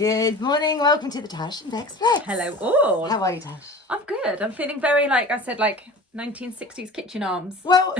Good morning, welcome to the Tash and I Express. Hello all. How are you, Tash? I'm good. I'm feeling very, like I said, like 1960s kitchen arms. Well,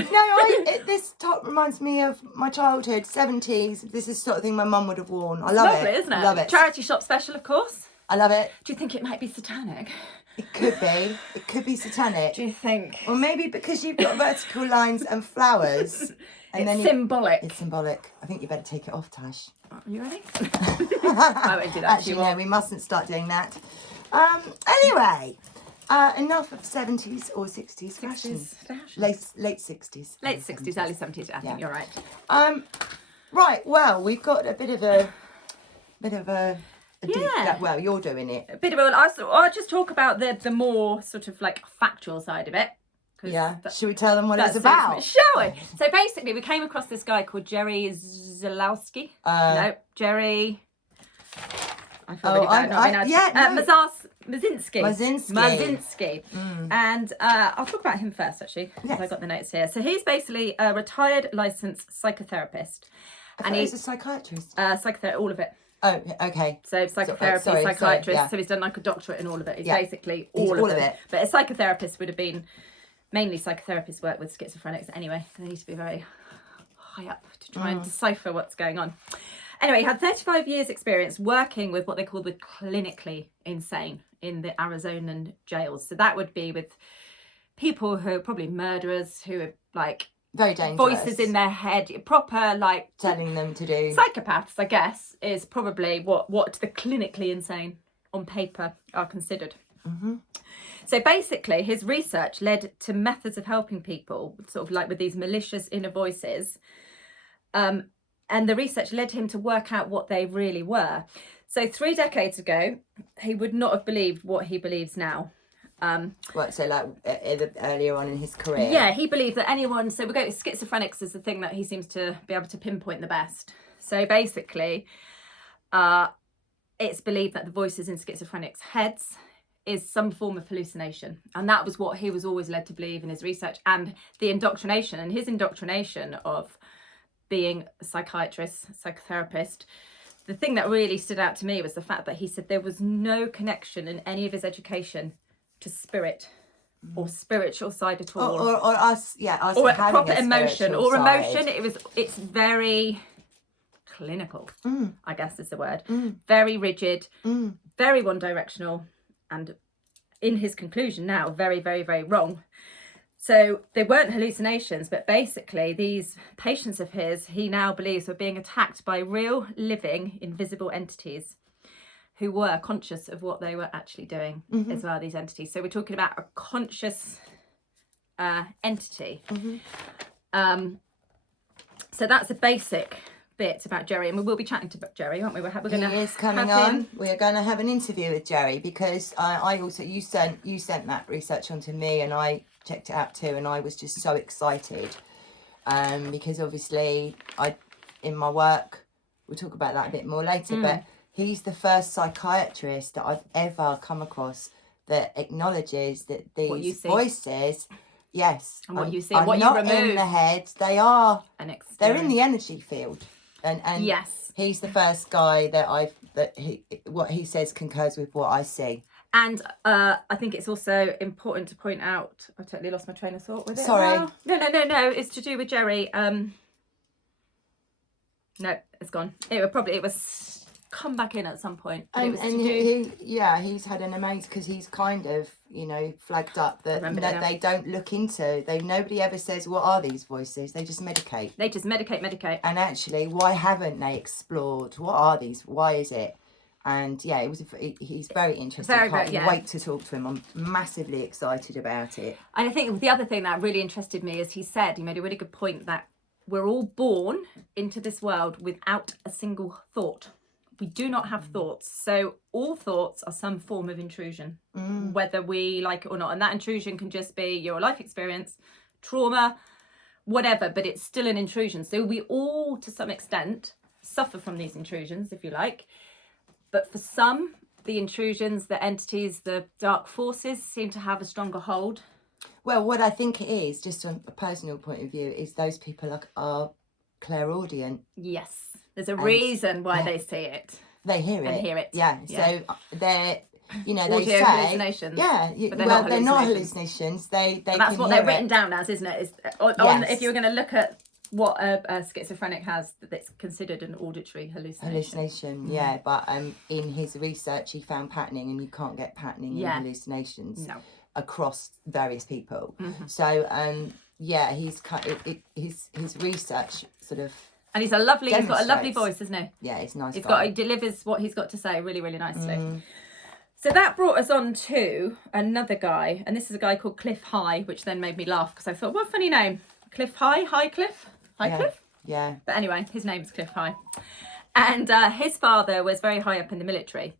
this top reminds me of my childhood, 70s. This is the sort of thing my mum would have worn. I love it. Lovely, isn't it? Love it. Charity shop special, of course. I love it. Do you think it might be satanic? It could be. It could be satanic. Do you think? Or maybe because you've got vertical lines and flowers. And It's symbolic. It's symbolic. I think you better take it off, Tash. Are you ready? I won't do that. Actually, no, we mustn't start doing that. Anyway, enough of 70s or 60s fashion. Late 60s. Late 60s, early 70s. I think you're right. Right. Well, we've got a bit of a Yeah. well, you're doing it. A bit of a. I'll just talk about the more sort of like factual side of it. Yeah. Should we tell them what it's about? Shall we? So basically, we came across this guy called Jerry Zalowski. No, Jerry. I feel really bad. Marzinsky. And I'll talk about him first, actually, because I got the notes here. So he's basically a retired licensed psychotherapist. And he's a psychiatrist. All of it. Oh, okay. So psychotherapy, psychiatrist. So he's done like a doctorate in all of it. He's basically all of it. But a psychotherapist would have been mainly psychotherapists work with schizophrenics anyway. They need to be very high up to try and decipher what's going on. Anyway, he had 35 years experience working with what they call the clinically insane in the Arizonan jails. So that would be with people who are probably murderers, who are like very dangerous, voices in their head, proper like telling them to do. Psychopaths, I guess, is probably what the clinically insane on paper are considered. Mm-hmm. So basically, his research led to methods of helping people, sort of like with these malicious inner voices. And the research led him to work out what they really were. So 3 decades ago, he would not have believed what he believes now. So like earlier on in his career? Yeah, he believed that anyone... So we go schizophrenics is the thing that he seems to be able to pinpoint the best. So basically, it's believed that the voices in schizophrenics' heads is some form of hallucination, and that was what he was always led to believe in his research and the indoctrination. And his indoctrination of being a psychiatrist, psychotherapist, the thing that really stood out to me was the fact that he said there was no connection in any of his education to spirit or spiritual side at all, or us or a proper emotion or side. Emotion. It's very clinical, I guess is the word. Very rigid, very one-directional. And in his conclusion now, very, very, very wrong. So they weren't hallucinations, but basically these patients of his, he now believes were being attacked by real, living, invisible entities who were conscious of what they were actually doing as well, these entities. So we're talking about a conscious entity. So that's a basic bit about Jerry, and we will be chatting to Jerry, aren't we? He is coming on. We're going to have an interview with Jerry because I also you sent that research onto me, and I checked it out too, and I was just so excited because obviously in my work, we'll talk about that a bit more later, but he's the first psychiatrist that I've ever come across that acknowledges that these voices, and what you see, are what not you remove in the head, they're in the energy field. And yes, he's the first guy what he says concurs with what I see. And I think it's also important to point out, I totally lost my train of thought with it. Sorry. No, it's to do with Jerry. No, it's gone. It was come back in at some point. He's had an amazing, because he's kind of, flagged up that they don't look into, nobody ever says, what are these voices? They just medicate. Medicate. And actually, why haven't they explored? What are these? Why is it? And he's very interesting. I can't wait to talk to him. I'm massively excited about it. And I think the other thing that really interested me is he made a really good point that we're all born into this world without a single thought. We do not have thoughts. So all thoughts are some form of intrusion, whether we like it or not. And that intrusion can just be your life experience, trauma, whatever, but it's still an intrusion. So we all, to some extent, suffer from these intrusions, if you like. But for some, the intrusions, the entities, the dark forces seem to have a stronger hold. Well, what I think it is, just from a personal point of view, is those people are clairaudient. Yes. There's a reason why they see it. They hear it. And hear it. Yeah. Yeah. So they're, you know, Audio they say hallucinations. Yeah. But they're not they're not hallucinations. hallucinations. They And that's can what hear they're written it. down as, isn't it? Is on Yes. if you were going to look at what a schizophrenic has, that's considered an auditory hallucination. Yeah, but in his research he found patterning, and you can't get patterning in hallucinations across various people. So yeah, his research sort of, and he's got a lovely voice, isn't he? Yeah, he's nice. He delivers what he's got to say really, really nicely. So that brought us on to another guy, and this is a guy called Cliff High, which then made me laugh because I thought, what a funny name, Cliff High, Highcliffe. Yeah. But anyway, his name's Cliff High. And his father was very high up in the military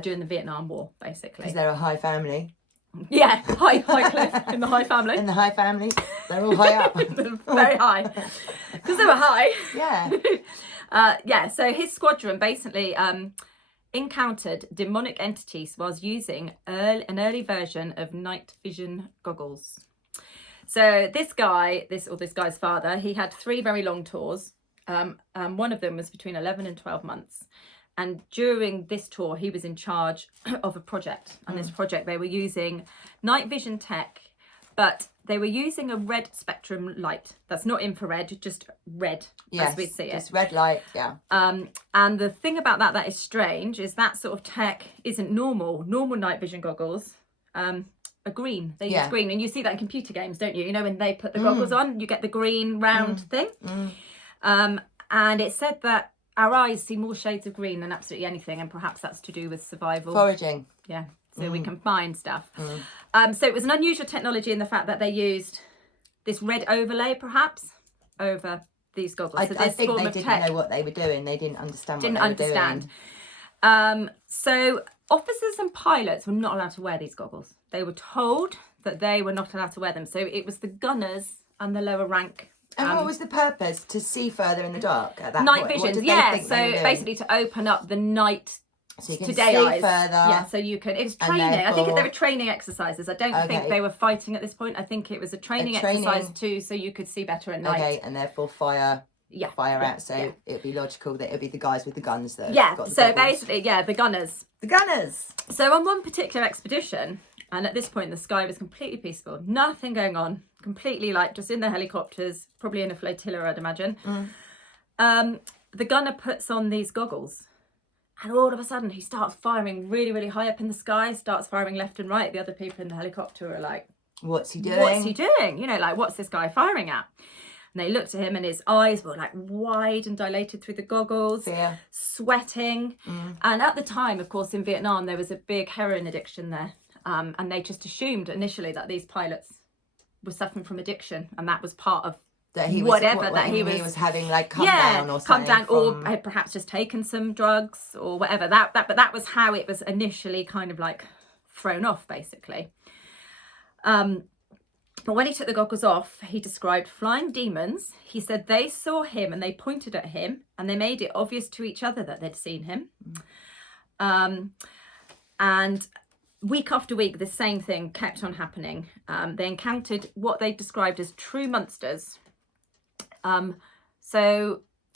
during the Vietnam War, basically. Because they're a high family. Yeah, High Cliff in the High family. In the High family, they're all high up. Very high. Because they were high. Yeah. So his squadron basically encountered demonic entities whilst using an early version of night vision goggles. So this guy's father, he had 3 very long tours. One of them was between 11 and 12 months. And during this tour, he was in charge of a project. And this project, they were using night vision tech, but they were using a red spectrum light. That's not infrared, just red, as we see it. Just red light, yeah. And the thing about that is strange, is that sort of tech isn't normal. Normal night vision goggles are green. They use green. And you see that in computer games, don't you? You know, when they put the goggles on, you get the green round thing. And it said that our eyes see more shades of green than absolutely anything, and perhaps that's to do with survival. Foraging. Yeah, so we can find stuff. So it was an unusual technology in the fact that they used this red overlay, perhaps, over these goggles. I think they didn't know what they were doing. They didn't understand what they were doing. So officers and pilots were not allowed to wear these goggles. They were told that they were not allowed to wear them. So it was the gunners and the lower rank. And what was the purpose? To see further in the dark at that night point? vision, yeah. So basically to open up the night so you can to day see eyes. Further. Yeah, so you can. It was training. I think they were training exercises. I don't think they were fighting at this point. I think it was a training exercise too, so you could see better at night. Okay, and therefore fire out. So it'd be logical that it'd be the guys with the guns that. Got the so goggles. basically, the gunners. The gunners. So on one particular expedition, and at this point the sky was completely peaceful, nothing going on, completely like just in the helicopters, probably in a flotilla, I'd imagine. The gunner puts on these goggles, and all of a sudden he starts firing really, really high up in the sky, starts firing left and right. The other people in the helicopter are like, what's he doing? What's he doing? You know, like, what's this guy firing at? And they looked at him and his eyes were like wide and dilated through the goggles, sweating. And at the time, of course, in Vietnam, there was a big heroin addiction there. And they just assumed initially that these pilots were suffering from addiction, and that was part of that he was having, like, come down or something. Or had perhaps just taken some drugs or whatever. But that was how it was initially kind of like thrown off, basically. But when he took the goggles off, he described flying demons. He said they saw him and they pointed at him, and they made it obvious to each other that they'd seen him. And week after week, the same thing kept on happening. They encountered what they described as true monsters. Flying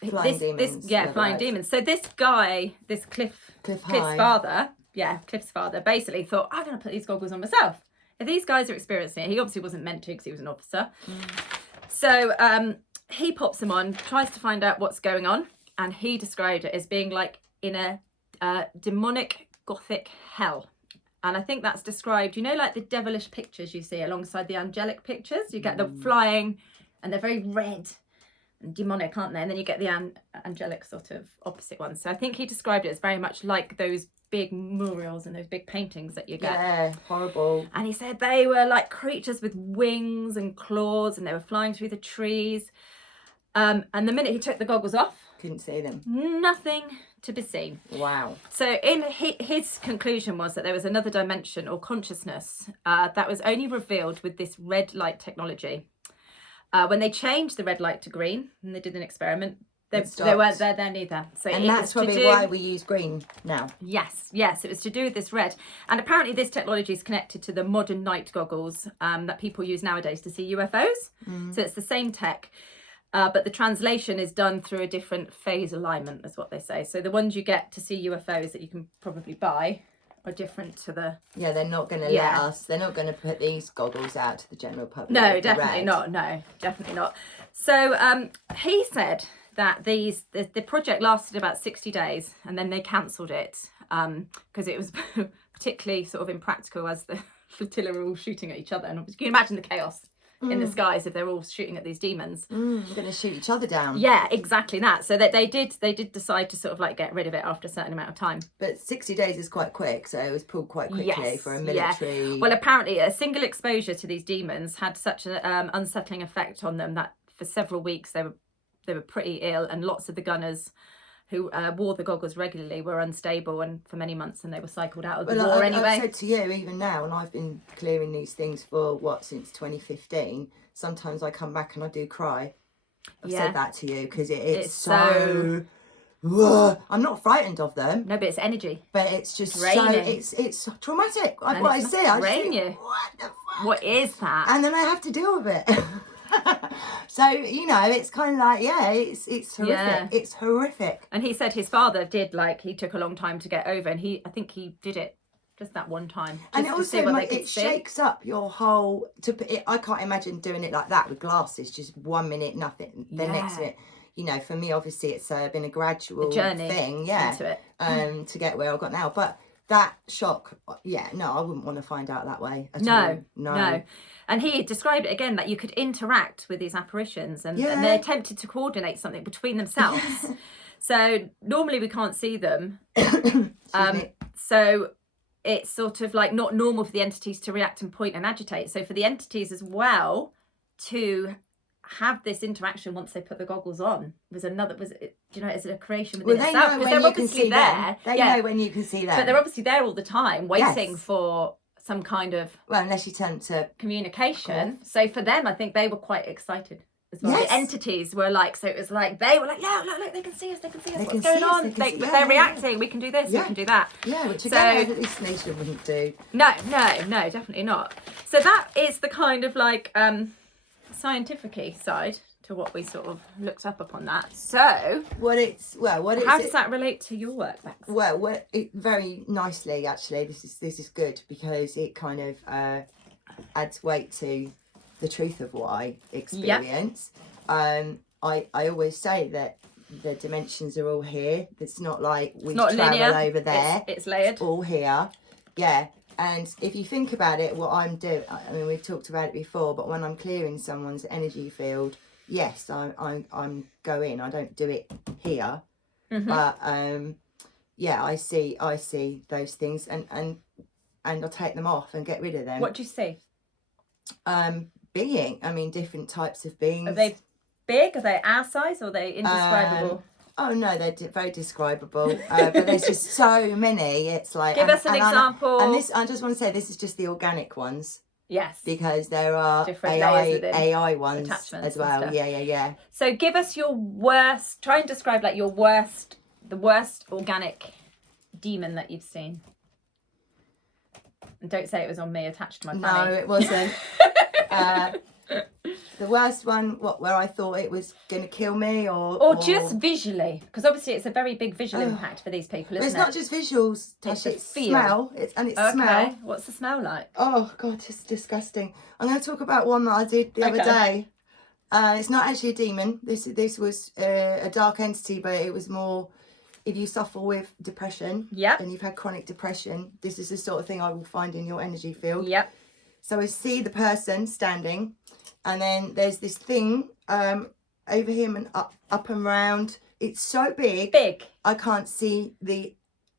demons. So this guy, this Cliff's father, basically thought, I'm going to put these goggles on myself. If these guys are experiencing it, he obviously wasn't meant to because he was an officer. So he pops them on, tries to find out what's going on, and he described it as being like in a demonic gothic hell. And I think that's described, you know, like the devilish pictures you see alongside the angelic pictures. You get the flying, and they're very red and demonic, aren't they? And then you get the angelic sort of opposite ones. So I think he described it as very much like those big murals and those big paintings that you get. Yeah, horrible. And he said they were like creatures with wings and claws, and they were flying through the trees. And the minute he took the goggles off, couldn't see them. Nothing to be seen. Wow. So in his conclusion was that there was another dimension or consciousness that was only revealed with this red light technology. When they changed the red light to green, and they did an experiment, they weren't there neither. So and that's probably why we use green now. Yes, it was to do with this red. And apparently this technology is connected to the modern night goggles that people use nowadays to see UFOs. So it's the same tech. But the translation is done through a different phase alignment, is what they say. So the ones you get to see UFOs that you can probably buy are different to the... Yeah, they're not going to let us, they're not going to put these goggles out to the general public. No, definitely not. No, definitely not. So he said that the project lasted about 60 days and then they cancelled it because it was particularly sort of impractical as the flotilla were all shooting at each other. And you can imagine the chaos in the skies if they're all shooting at these demons. They're going to shoot each other down. Yeah, exactly that. So that they did decide to sort of like get rid of it after a certain amount of time. But 60 days is quite quick, so it was pulled quite quickly for a military. Yeah. Well, apparently a single exposure to these demons had such an unsettling effect on them that for several weeks they were pretty ill, and lots of the gunners who wore the goggles regularly were unstable, and for many months, and they were cycled out of the war anyway. I've said to you, even now, and I've been clearing these things for, since 2015, sometimes I come back and I do cry. I've said that to you, because it's so... I'm not frightened of them. No, but it's energy. But it's just draining. It's traumatic. What you. What the fuck? What is that? And then I have to deal with it. So, it's kind of like, it's horrific. Yeah. It's horrific. And he said his father he took a long time to get over, and I think he did it just that one time. And it also, it shakes up your whole, I can't imagine doing it like that with glasses, just 1 minute, nothing, the next minute. For me, obviously, it's been a gradual journey thing, into it. to get where I've got now. But that shock, I wouldn't want to find out that way at all. No. And he described it again that you could interact with these apparitions and they attempted to coordinate something between themselves. So normally we can't see them. So it's sort of like not normal for the entities to react and point and agitate. So for the entities as well to have this interaction once they put the goggles on is it a creation within itself? Because they're obviously there. They know when you can see them. But they're obviously there all the time waiting for some kind of unless you turn to communication. So for them, I think they were quite excited as well. The entities were like, so it was like they were like, look, they can see us, what's going on? They're reacting, we can do this, we can do that. Yeah, which again, this nation wouldn't do. No, definitely not. So that is the kind of like scientific-y side to what we sort of looked up upon that. So how does that relate to your work, Bex? Well, very nicely actually. This is good because it kind of adds weight to the truth of what I experience. I always say that the dimensions are all here. It's not like we travel over there. It's layered. It's all here. Yeah. And if you think about it, what I'm doing, I mean, we've talked about it before, but when I'm clearing someone's energy field, yes, I'm going. I don't do it here, but I see those things, and I'll take them off and get rid of them. What do you see? Different types of beings. Are they big? Are they our size? Or are they indescribable? Oh no, they're very describable. But there's just so many. It's like give us an example. I just want to say this is just the organic ones. Yes. Because there are different AI ones as well. Yeah. So give us your worst. Try and describe the worst organic demon that you've seen. And don't say it was on me attached to my fanny. No, it wasn't. The worst one, where I thought it was going to kill me, or just visually, because obviously it's a very big visual impact for these people, isn't it? It's not just visuals, Tash, it's smell. It's okay. Smell. What's the smell like? Oh God, it's disgusting. I'm going to talk about one that I did the other day. It's not actually a demon. This was a dark entity, but it was more if you suffer with depression. Yep. And you've had chronic depression. This is the sort of thing I will find in your energy field. Yep. So I see the person standing. And then there's this thing over him and up and round. It's so big. I can't see the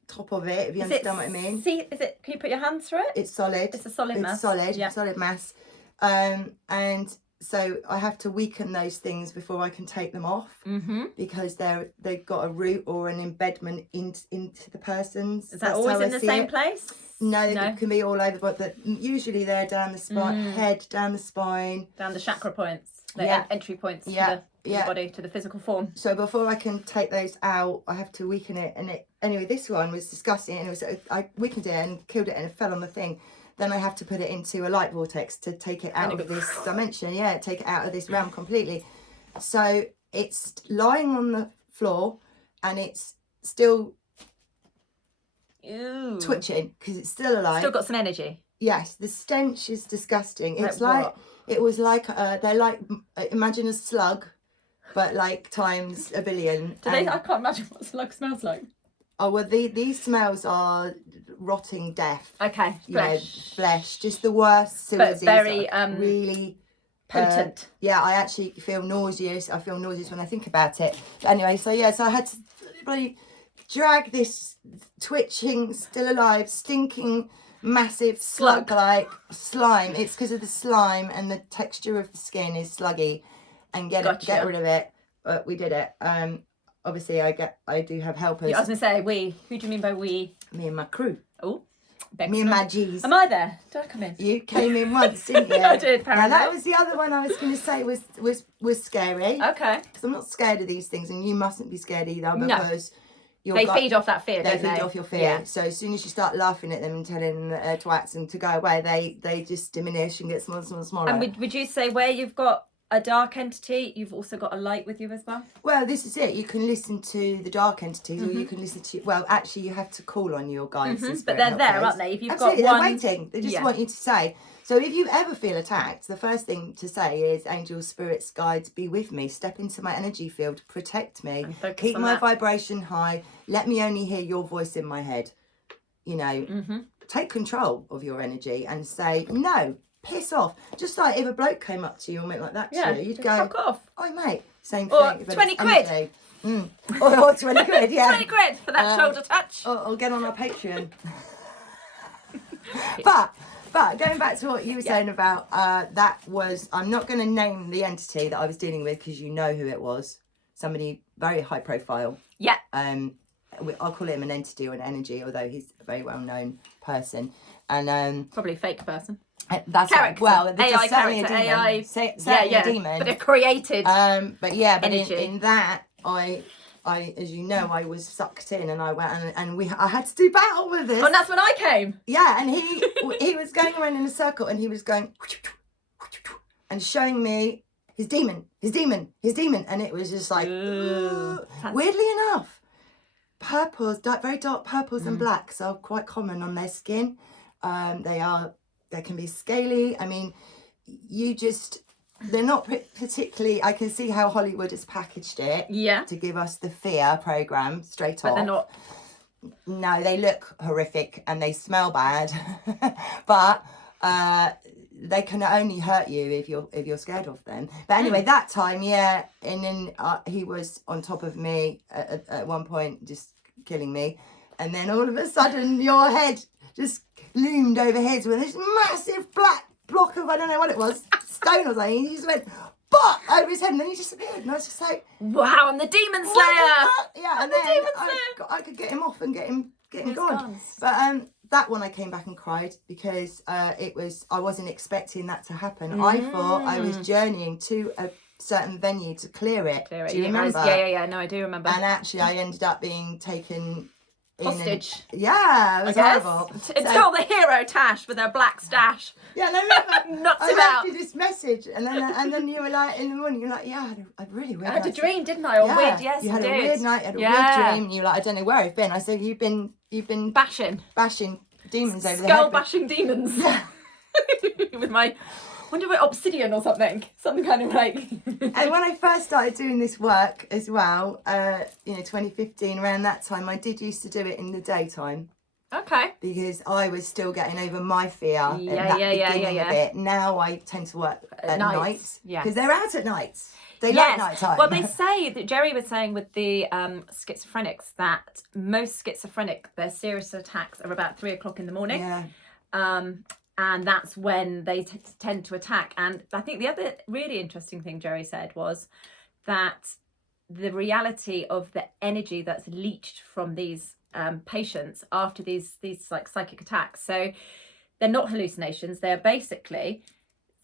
top of it, if you understand what I mean. Can you put your hands through it? It's solid. It's a solid mass. It's solid, solid mass. And so I have to weaken those things before I can take them off. Mm-hmm. Because they've got a root or an embedment into the person's. Is that always in the same place? No, it can be all over, but usually they're down the spine, head, down the spine. Down the chakra points, the entry points to the body, to the physical form. So before I can take those out, I have to weaken it. And anyway, this one was disgusting. And I weakened it and killed it and it fell on the thing. Then I have to put it into a light vortex to take it out of this dimension. Yeah, take it out of this realm completely. So it's lying on the floor and it's still Ew. twitching because it's still alive. Still got some energy. Yes, the stench is disgusting. It's what? it was like they're like, imagine a slug, but like times a billion. I can't imagine what slug smells like. Oh well, these smells are rotting death. Okay, Flesh, just the worst. But very really potent. Yeah, I actually feel nauseous. I feel nauseous when I think about it. But anyway, so I had to bloody drag this twitching, still alive, stinking, massive slug-like slime. It's because of the slime and the texture of the skin is sluggy, and get rid of it. But we did it. Obviously, I do have helpers. Yeah, I was gonna say we. Who do you mean by we? Me and my crew. Oh, me and my G's. Am I there? Did I come in? You came in once, didn't you? I did. Apparently. Now that was the other one I was going to say was scary. Okay. Because I'm not scared of these things, and you mustn't be scared either because they feed off that fear. They feed off your fear. Yeah. So as soon as you start laughing at them and telling them that they're twats and to go away, they just diminish and get smaller, smaller, smaller. And would you say where you've got a dark entity, you've also got a light with you as well? Well, this is it. You can listen to the dark entities, or you can listen to. Well, actually, you have to call on your guides. But they're there, aren't they? If you've Absolutely, got one, they're waiting. They just want you to say. So if you ever feel attacked, the first thing to say is, angels, spirits, guides, be with me. Step into my energy field. Protect me. Keep my vibration high. Let me only hear your voice in my head. You know, take control of your energy and say, no, piss off. Just like if a bloke came up to you and went like that to you, you'd go, fuck off. Oh, mate. Same or thing. 20 quid. Or 20 quid, yeah. 20 quid for that shoulder touch. Or get on our Patreon. But going back to what you were saying about that was, I'm not going to name the entity that I was dealing with because you know who it was. Somebody very high profile. Yeah. I'll call him an entity or an energy, although he's a very well known person. And probably a fake person. That's character. Well, AI certainly character, a demon. AI. Certainly a demon. But a created. But energy. in that I, as you know, I was sucked in, and I went and I had to do battle with this. And that's when I came. Yeah, and he was going around in a circle, and he was going and showing me his demon, and it was just like weirdly enough, purples, very dark purples and blacks are quite common on their skin. They can be scaly. I mean, they're not particularly. I can see how Hollywood has packaged it. Yeah. To give us the fear program straight off. But they're not. No, they look horrific and they smell bad, but they can only hurt you if you're scared of them. But anyway, that time, and then he was on top of me at one point, just killing me, and then all of a sudden, your head just loomed overhead with this massive black block of, I don't know what it was, stone or something. He just went over his head, and then he just appeared, and I was just like, wow, I'm the demon slayer. Yeah, and then I could get him off and get him gone. But that one I came back and cried because I wasn't expecting that to happen. I thought I was journeying to a certain venue to clear it. Do you remember? Yeah. No, I do remember. And actually, I ended up being taken hostage. It was horrible. Until the hero Tash with her black stash. Yeah, and I remember knocks him I out. left you this message, and then you were like in the morning, you're like, yeah, I really weird. I had a dream, didn't I? Weird, yes, you had a weird night, a weird dream, and you're like, I don't know where I've been. I said, you've been bashing demons over there. Skull bashing demons. Yeah. With my. Wonder what obsidian or something kind of like. And when I first started doing this work as well, 2015, around that time, I did used to do it in the daytime. Okay. Because I was still getting over my fear at that beginning of it. Now I tend to work at night. Yeah. Because they're out at night. They like night time. Well, they say that Jerry was saying with the schizophrenics that most schizophrenic, their serious attacks are about 3 o'clock in the morning. Yeah. And that's when they tend to attack. And I think the other really interesting thing Jerry said was that the reality of the energy that's leached from these patients after these like psychic attacks. So they're not hallucinations. They're basically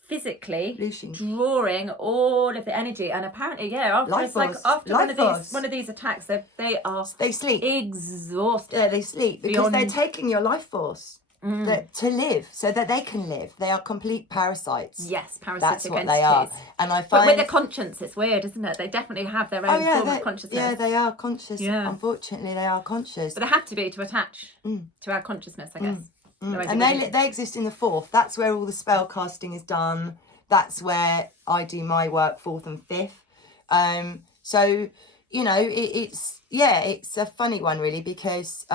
physically drawing all of the energy. And apparently, after one of these attacks, they sleep exhausted. Yeah, they sleep because they're taking your life force. to live, so that they can live. They are complete parasites. Yes, parasitic That's what entities. they are. And I But find, with a conscience, it's weird, isn't it? They definitely have their own form of consciousness. Yeah, they are conscious. Yeah. Unfortunately, they are conscious. But they have to be to attach to our consciousness, I guess. And they exist in the fourth. That's where all the spell casting is done. That's where I do my work, fourth and fifth. So, you know, it's a funny one really, because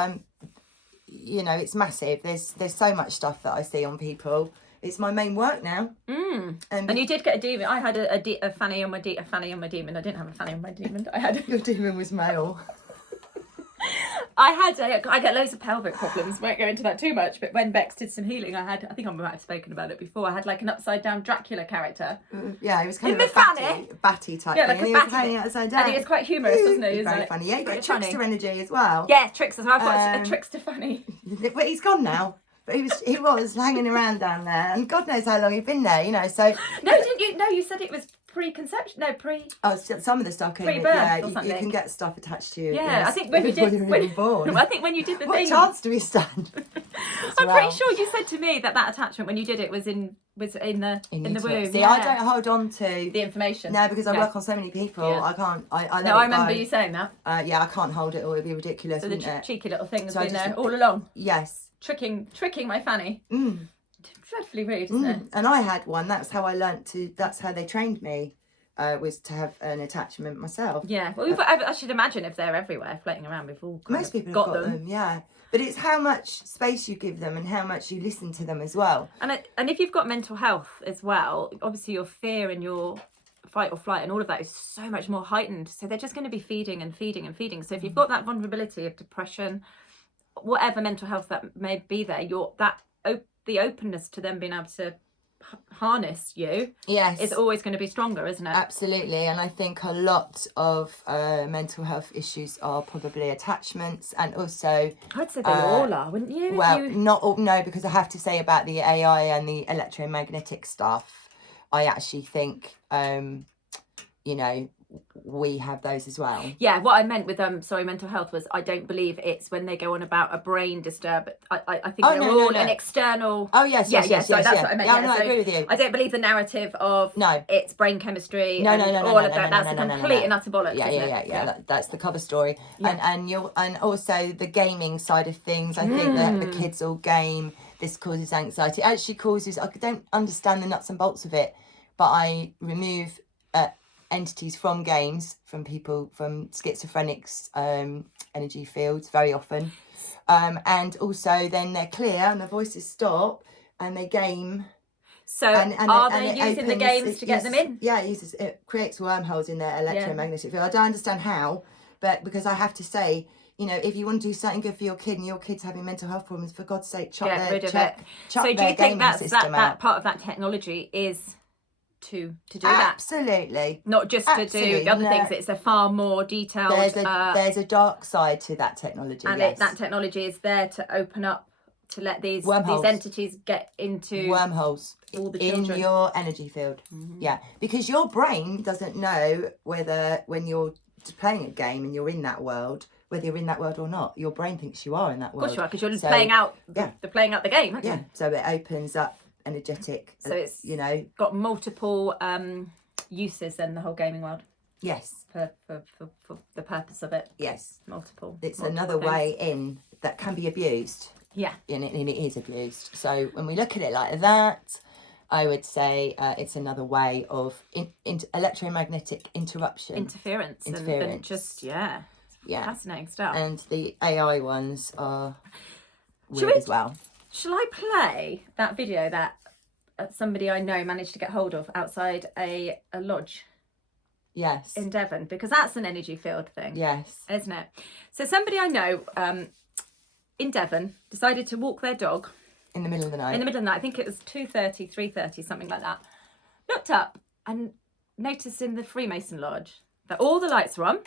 you know, it's massive. There's so much stuff that I see on people. It's my main work now. And you did get a demon. I had a fanny on my a fanny on my demon. I didn't have a fanny on my demon. I had Your demon was male. I get loads of pelvic problems. Won't go into that too much. But when Bex did some healing, I think I might have spoken about it before. I had like an upside down Dracula character. Yeah, he was kind In of a batty type like thing. a And he was batty. hanging upside down. And he was quite humorous, wasn't he? Very funny. Yeah, he got trickster energy as well. Yeah, trickster. So I've got a trickster fanny. But he's gone now. But he was hanging around down there, and God knows how long he'd been there. You know, so No, didn't you? No, you said it was pre-conception. No, pre. Oh, some of the stuff came. Pre-birth Yeah, or something. you can get stuff attached to you. Yeah, yes, I think when you did. before you're even born. I think when you did the What thing. chance do we stand? I'm pretty sure you said to me that attachment when you did it was in the womb. See, I don't hold on to the information. No, because I work on so many people. Yeah. I can't. I no, I remember you saying that. Yeah, I can't hold it, or it'd be ridiculous. So the cheeky little thing has been there all along. along. Yes. Tricking my fanny. Dreadfully rude, isn't it? And I had one. That's how I learnt to. That's how they trained me. Was to have an attachment myself. Yeah, well, I should imagine if they're everywhere floating around, we've all most people have got them. Yeah, but it's how much space you give them and how much you listen to them as well. And if you've got mental health as well, obviously your fear and your fight or flight and all of that is so much more heightened. So they're just going to be feeding and feeding and feeding. So if you've got that vulnerability of depression, whatever mental health that may be there, the openness to them being able to harness you is always going to be stronger, isn't it? Absolutely. And I think a lot of mental health issues are probably attachments, and also I'd say they all are, wouldn't you? Well, not all, no, because I have to say about the AI and the electromagnetic stuff, I actually think you know, we have those as well. Yeah, what I meant with mental health was I don't believe it's when they go on about a brain disturb. I think they're all an external. Oh yes, yes. That's what I meant. Yeah, no, I agree with you. I don't believe the narrative of it's brain chemistry. No, all of that. That's a complete and utter bollocks. Yeah. That's the cover story. Yeah. And also the gaming side of things. I think that the kids all game. This causes anxiety. It actually causes. I don't understand the nuts and bolts of it, but I remove entities from games, from people, from schizophrenics energy fields very often, and also then they're clear and the voices stop and they game. So are they using the games to get them in? Yeah, it creates wormholes in their electromagnetic field. I don't understand how, but because I have to say, you know, if you want to do something good for your kid and your kid's having mental health problems, for God's sake, get rid of it. So do you think that part of that technology is to do that? Absolutely. Not just to do the other things. It's a far more detailed. There's a dark side to that technology. And that technology is there to open up, to let these entities get into wormholes all the children in your energy field. Yeah, because your brain doesn't know whether when you're playing a game and you're in that world, whether you're in that world or not. Your brain thinks you are in that world. Of course you are, because you're playing out. They're playing out the game, aren't you? Yeah. So it opens up energetic. So it's got multiple uses then, the whole gaming world. Yes. For the purpose of it. Yes. Multiple. It's another way in that can be abused. Yeah. And it is abused. So when we look at it like that, I would say it's another way of electromagnetic interference. And just fascinating stuff. And the AI ones are weird as well. Shall I play that video that somebody I know managed to get hold of outside a lodge? Yes. In Devon, because that's an energy field thing. Yes. Isn't it? So somebody I know in Devon decided to walk their dog. In the middle of the night. I think it was 2:30, 3:30, something like that. Looked up and noticed in the Freemason Lodge that all the lights were on.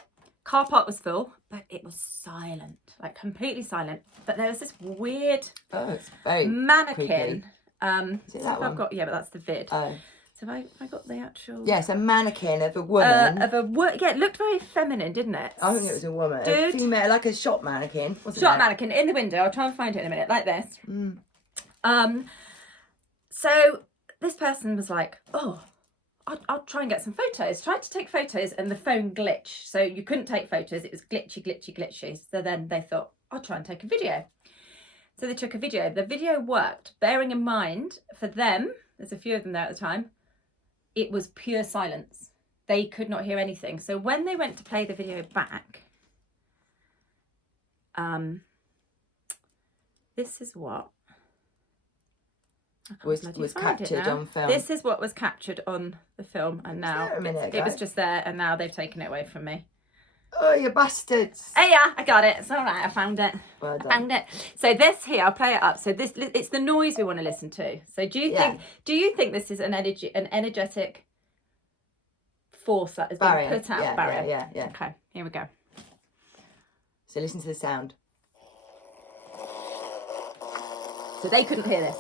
Car park was full, but it was silent, like completely silent. But there was this weird it's very mannequin. Is it that one? But that's the vid. So have I got the actual? Yes, a mannequin of a woman. It looked very feminine, didn't it? I think it was a woman. A female, like a shop mannequin. Mannequin in the window. I'll try and find it in a minute, like this. So this person was like, oh, I'll try and get some photos. Tried to take photos and the phone glitched. So you couldn't take photos. It was glitchy. So then they thought, I'll try and take a video. So they took a video. The video worked, bearing in mind for them, there's a few of them there at the time, it was pure silence. They could not hear anything. So when they went to play the video back, this is what was captured on film. This is what was captured on the film, and now it was just there, and now they've taken it away from me. Oh, you bastards! Oh yeah, I got it. It's all right. I found it. Well done. I found it. So this here, I'll play it up. So this, it's the noise we want to listen to. So do you think this is an energetic force that has been put out? Barrier. Yeah. Okay, here we go. So listen to the sound. So they couldn't hear this.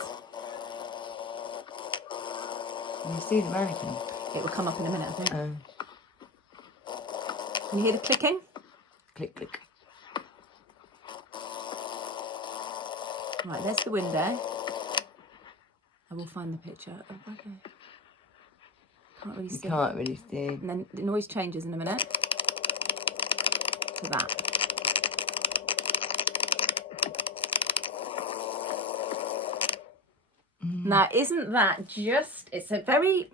You see the mannequin? It will come up in a minute, I think. Can you hear the clicking? Click, click. Right, there's the window. I will find the picture. Oh, okay. Can't really see. You can't really see. And then the noise changes in a minute to that. Now, isn't that just, it's a very,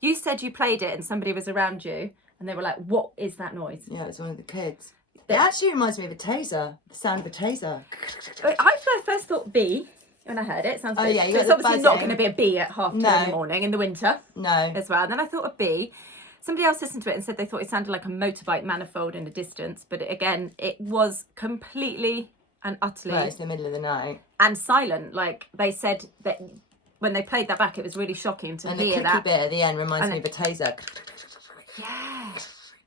you said you played it and somebody was around you and they were like, what is that noise? Yeah, it's one of the kids. It actually reminds me of a taser, the sound of a taser. I first thought bee when I heard it. It sounds you got it's the obviously not going to be a bee at 2:30 in the morning in the winter. No. As well. And then I thought a bee. Somebody else listened to it and said they thought it sounded like a motorbike manifold in the distance. But it was completely and utterly... Well, it's the middle of the night. And silent. Like, they said that when they played that back, it was really shocking to hear that. And the clicky bit at the end reminds me of a taser. Yeah.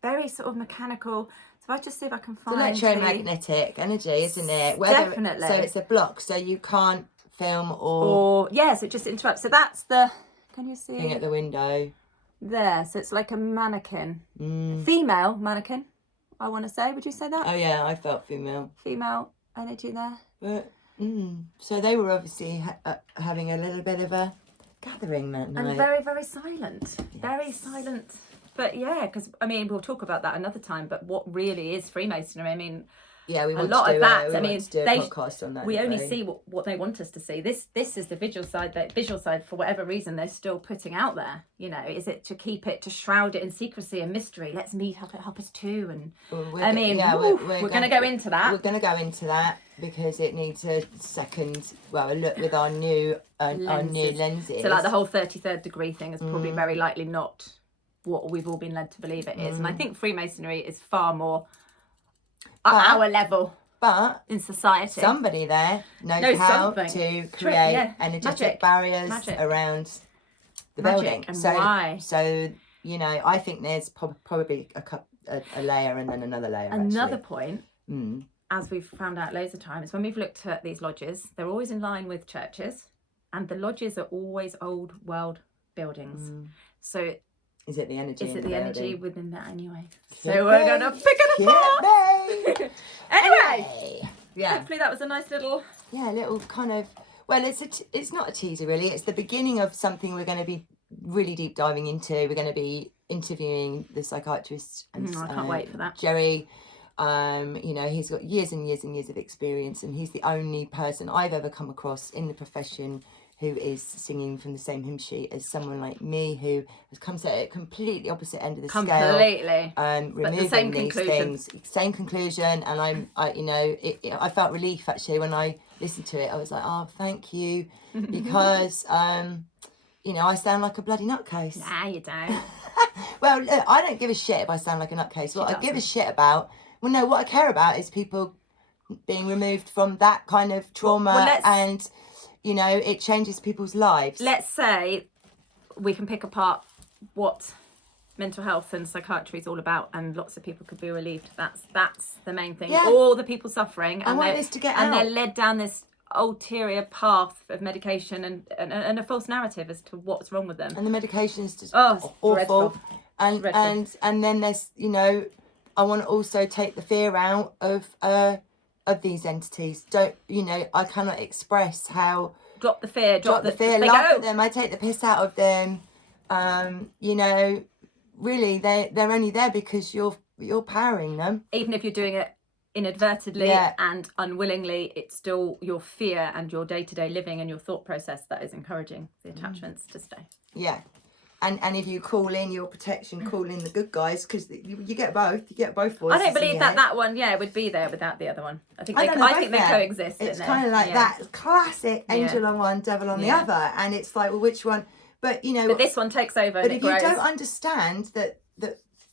Very sort of mechanical. So if I just see if I can find... It's electromagnetic energy, isn't it? Definitely. So it's a block, so you can't film or... Yes, it just interrupts. So that's the... Can you see? Thing at the window. There. So it's like a mannequin. Female mannequin, I want to say. Would you say that? Oh, yeah, I felt female. Female energy there. But, so they were obviously having a little bit of a gathering that night. And very, very silent. Yes. Very silent. But yeah, because, I mean, we'll talk about that another time, but what really is Freemasonry? I mean... Yeah, we want a lot to do of that. We I mean, want to do a podcast on that. We only see what they want us to see. This is the visual side. The visual side, for whatever reason, they're still putting out there. You know, is it to keep it, to shroud it in secrecy and mystery? Let's meet up at 2:30, and we're going to go into that. We're going to go into that because it needs a look with our new lenses. So, like the whole 33rd degree thing is probably very likely not what we've all been led to believe it is, and I think Freemasonry is far more. At our level, but in society, somebody there knows how to create energetic barriers around the building. And why? So you know, I think there's probably a layer and then another layer. Another point, as we've found out loads of times, when we've looked at these lodges, they're always in line with churches, and the lodges are always old world buildings. So. Is it the energy? Is it the energy within that anyway? So we're gonna pick it apart. Anyway, yeah. Hopefully that was a nice little. Yeah, little kind of. Well, it's not a teaser really. It's the beginning of something we're going to be really deep diving into. We're going to be interviewing the psychiatrist. And, I can't wait for that. Jerry. You know, he's got years and years and years of experience, and he's the only person I've ever come across in the profession who is singing from the same hymn sheet as someone like me, who has come to a completely opposite end of the scale. Completely. Removing same these things, same conclusion, and I felt relief actually when I listened to it. I was like, oh, thank you, because I sound like a bloody nutcase. Nah, you don't. Well, look, I don't give a shit if I sound like a nutcase. What I give a shit about, what I care about is people being removed from that kind of trauma and. You know, it changes people's lives. Let's say we can pick apart what mental health and psychiatry is all about, and lots of people could be relieved. That's the main thing. Yeah. All the people suffering, and I want this to get out. And they're led down this ulterior path of medication and a false narrative as to what's wrong with them. And the medication is just awful. Dreadful. And then there's I want to also take the fear out of these entities. I cannot express how drop the fear, drop the fear, they laugh go. at them. I take the piss out of them. You know, really, they're only there because you're powering them. Even if you're doing it inadvertently and unwillingly, it's still your fear and your day-to-day living and your thought process that is encouraging the attachments to stay. Yeah. And if you call in your protection, call in the good guys, because you get both. You get both voices. I don't believe that one, would be there without the other one. I think they coexist. It's kind of like that classic angel on one, devil on the other, and it's like, well, which one? But you know, but this one takes over. But and if you don't understand that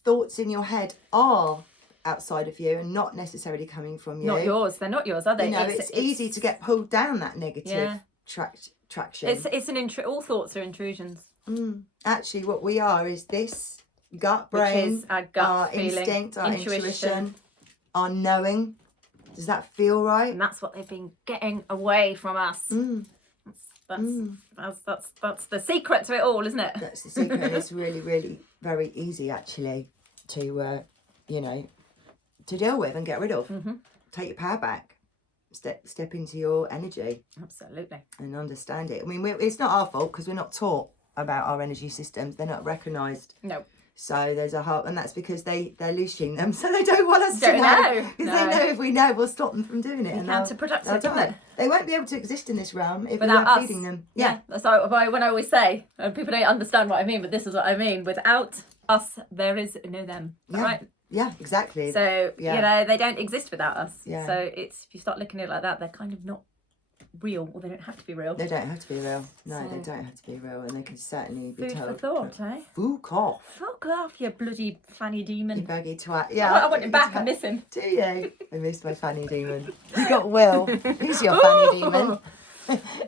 thoughts in your head are outside of you and not necessarily coming from you, not yours. They're not yours, are they? You know, it's easy to get pulled down that negative traction. It's all thoughts are intrusions. Actually, what we are is this gut brain, which is our gut our feeling, instinct, our intuition, our knowing. Does that feel right? And that's what they've been getting away from us. That's the secret to it all, isn't it? That's the secret. And it's really, really very easy actually to to deal with and get rid of. Take your power back. Step into your energy. Absolutely. And understand it. I mean, it's not our fault because we're not taught about our energy systems. They're not recognised. No. So there's a whole, and that's because they're loosing them, so they don't want us to know. Because they know if we know, we'll stop them from doing it. And counterproductive, isn't it? They won't be able to exist in this realm if without we weren't us. feeding them. Yeah. That's when I always say, and people don't understand what I mean, but this is what I mean. Without us, there is no them. Yeah. Right? Yeah, exactly. So, they don't exist without us. Yeah. So if you start looking at it like that, they're kind of not real, or they don't have to be real. They don't have to be real. No, they don't have to be real, and they can certainly be Food told. for thought, eh? Fuck off. Fuck off, you bloody fanny demon. You baggy twat. Yeah. I want him back. I miss him. Do you? I miss my fanny demon. You got Will. Who's your fanny demon?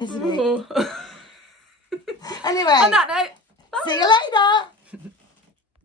Isn't he? Anyway. On that note. See you later.